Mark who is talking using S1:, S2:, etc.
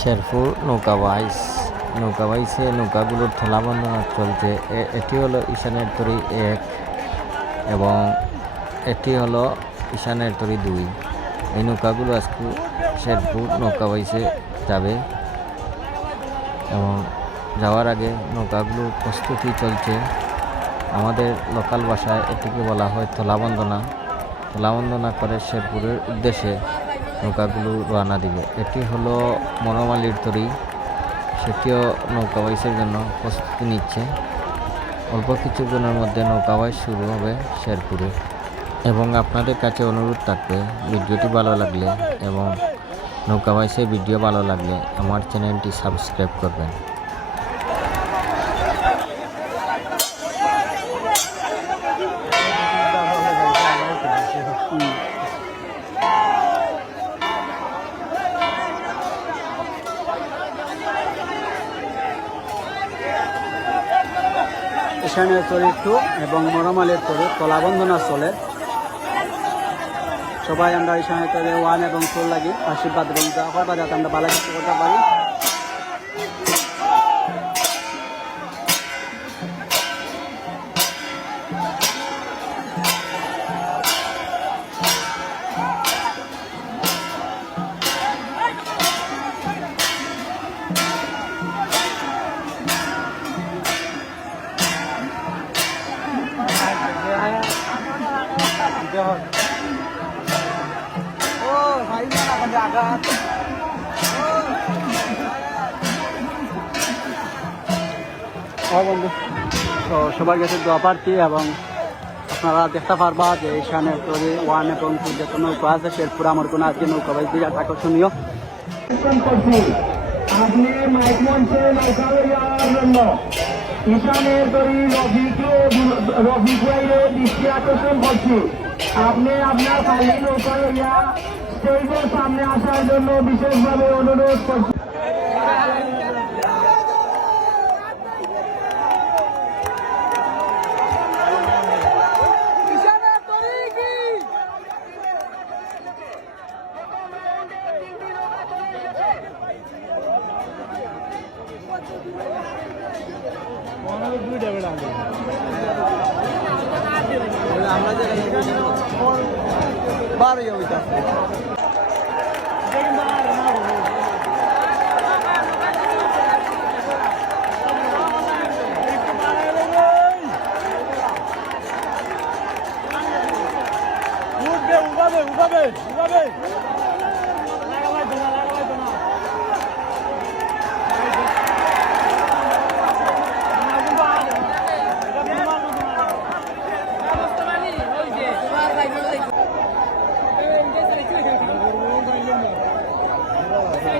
S1: শেরপুর, নৌকা বাইস নৌকা বাইসে নৌকাগুলোর ঠেলা বন্ধনা চলছে। এটি হলো ঈশানের তরি এক এবং এটি হলো ঈশানের তরি দুই। এই নৌকাগুলো আজকে শেরপুর নৌকা বাইসে যাবে এবং যাওয়ার আগে নৌকাগুলো প্রস্তুতি চলছে। আমাদের লোকাল ভাষায় এটিকে বলা হয় থলা বন্দনা। থলা বন্দনা করে শেরপুরের উদ্দেশ্যে নৌকাগুলো রওনা দিবে। এটি হলো মনোমালির তরি। সেটিও নৌকা বাইসের জন্য প্রস্তুতি নিচ্ছে। অল্প কিছুক্ষণের মধ্যে নৌকা শুরু হবে শেরপুরে। এবং আপনাদের কাছে অনুরোধ থাকবে, ভিডিওটি ভালো লাগলে এবং নৌকা বাইসের ভিডিও ভালো লাগলে আমার চ্যানেলটি সাবস্ক্রাইব করবেন।
S2: ঈশানের চরিত্র এবং মরমালের তরি কলাবন্ধনা চলে। সবাই আমরা ঈশানের তরি ওয়ান এবং টুর লাগি, আশীর্বাদ এবং আমরা ভালো করতে পারি। ভাই জায়গা বন্ধু। তো সবার কাছে দোয়া প্রার্থী এবং আপনারা দেখতে পারবা যে এখানে তৈরি ওয়ান এবং যে নৌকা আছে, শেরপুর আমার কোনো আজকে নৌকা বাইক দিয়ে আকর্ষণীয়
S3: আপনি মাইক মঞ্চে নৌকা যাওয়ার জন্য। ঈশানের তরি রফিকে রফিক ভাইরে দৃষ্টি আকর্ষণ করছি। আপনি আপনার খালি নৌকা লইয়া স্টেজের সামনে আসার জন্য বিশেষভাবে অনুরোধ করছি।
S2: দুইটা বেড়া আমরা যে বারোই ওইটা Vamos!